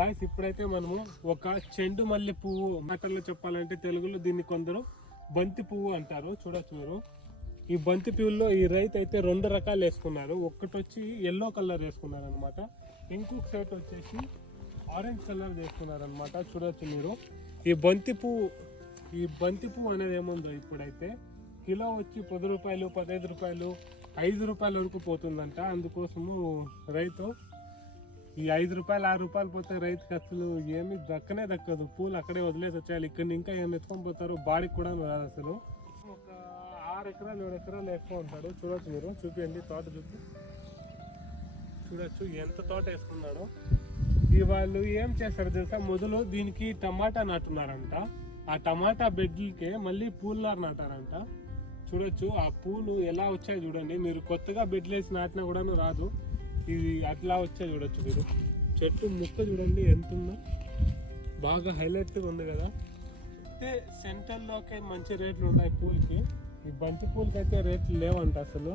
Guys ఇప్పుడైతే మనము ఒక చెండు మల్లె పువ్వు మాటల్లో చెప్పాలంటే తెలుగులో దీన్ని కొందరు బంతి పువ్వు అంటారు. చూడొచ్చు మీరు. ఈ బంతి పువ్వుల్లో ఈ రైతు అయితే 2 రకాలు వేసుకున్నారు. ఒక్కటి వచ్చి ఎల్లో కలర్ వేసుకున్నారు అనమాట, ఇంకొక సెట్ వచ్చేసి ఆరెంజ్ కలర్ వేసుకున్నారు అనమాట. చూడొచ్చు మీరు. ఈ బంతి పువ్వు అనేది ఏముందో ఇప్పుడైతే కిలో వచ్చి 10 రూపాయలు, 15 రూపాయలు, 5 రూపాయల వరకు పోతుందంట. అందుకోసము రైతు ఈ 5 రూపాయలు 6 రూపాయలు పోతే రైతుకి అసలు ఏమి దక్కదు. పూలు అక్కడే వదిలేసి వచ్చేయాలి. ఇక్కడ ఇంకా ఏమి ఎత్తుకొని పోతారు, బాడీకి కూడా రాదు అసలు. ఒక 6 ఎకరాలు 7 ఎకరాలు వేస్తూ ఉంటాడు. చూడొచ్చు మీరు. చూపించండి తోట చూడొచ్చు ఎంత తోట వేసుకున్నాడో. ఈ వాళ్ళు ఏం చేస్తారు తెలుసా, మొదలు దీనికి టమాటా నాటున్నారంట. ఆ టమాటా బెడ్లకే మళ్ళీ పూలనారు నాటారంట. చూడొచ్చు ఆ పూలు ఎలా వచ్చాయి చూడండి. మీరు కొత్తగా బెడ్లు వేసి నాటినా కూడా రాదు, ఇది అట్లా వచ్చాయి. చూడొచ్చు మీరు. చెట్టు ముక్క చూడండి ఎంత ఉందో, బాగా హైలైట్గా ఉంది కదా. అయితే సెంటర్లోకే మంచి రేట్లు ఉంటాయి పూలకి. ఈ బంతి పూలకి అయితే రేట్లు లేవంట అసలు.